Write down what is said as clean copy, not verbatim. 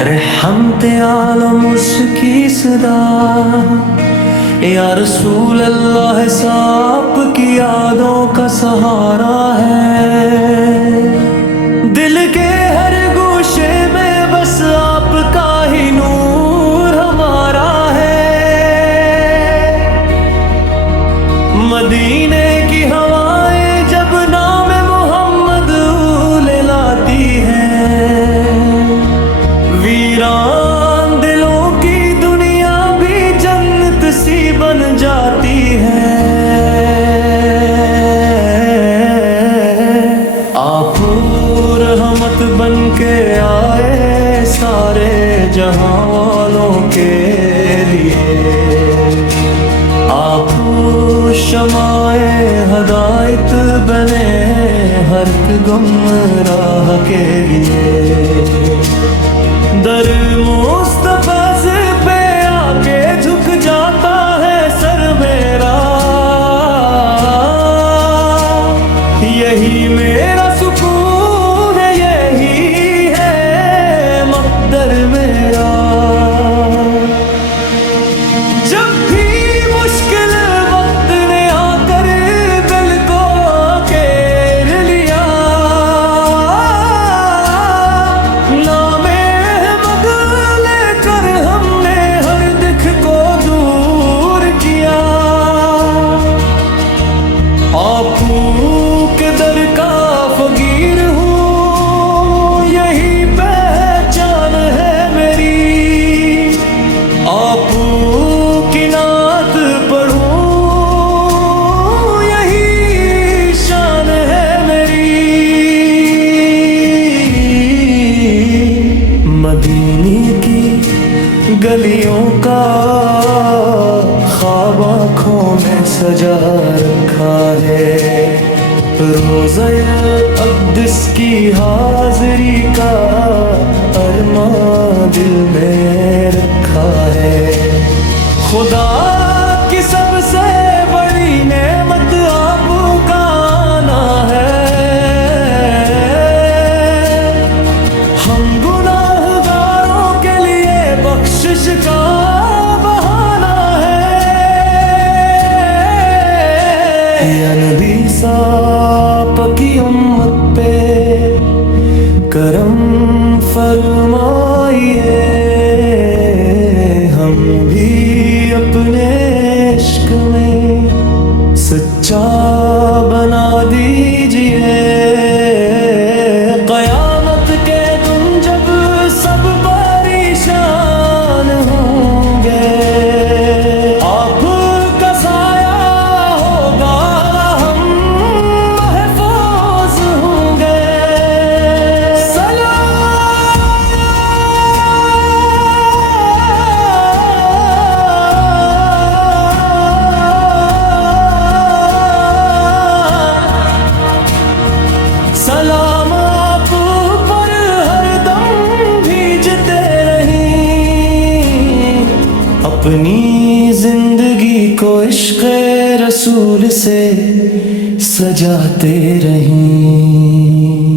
رحمت عالم اس کی صدا، یا رسول اللہ آپ کی یادوں کا سہارا ہے، دل کے ہر گوشے میں بس آپ کا ہی نور ہمارا ہے، مدینے کی ہوائیں جب نام محمد لے لاتی ہیں، ویران دلوں کی دنیا بھی جنت سی بن جاتی ہے، آپ رحمت بن کے آئے سارے جہاں والوں کے لیے، آپ شمع ہدایت بنے ہر گمراہ کے لیے، در مصطفیٰ پہ آ کے جھک جاتا ہے سر میرا، یہی میرا سکون ہے، یہی ہے مقدر میرا، جب بھی مشکل وقت نے آ کر دل کو گھیر لیا، نام احمد لے کر ہم نے ہر دکھ کو دور کیا، آپ کے در کا فقیر ہوں، یہی پہچان ہے میری، آپ کی نعت پڑھوں، یہی شان ہے میری، مدینے کی گلیوں کا خواب آنکھوں میں سجا رکھا ہے، روزہ اقدس کی حاضری کا ارمان دل میں رکھا ہے، خدا کی سب سے بڑی نعمت آپ کا آنا ہے، ہم گناہگاروں کے لیے بخشش کا بہانہ ہے، یا نبی صاحب کی امت پہ کرم فرمائیے، ہم بھی اپنے عشق میں سچا بنا دیجئے، قیامت کے دن جب سب پریشان ہوں گے، آپ کا سایہ ہوگا، ہم محفوظ ہوں گے، سلام آپ پر ہر دم بھیجتے رہیں، اپنی زندگی کو عشق رسول سے سجاتے رہیں۔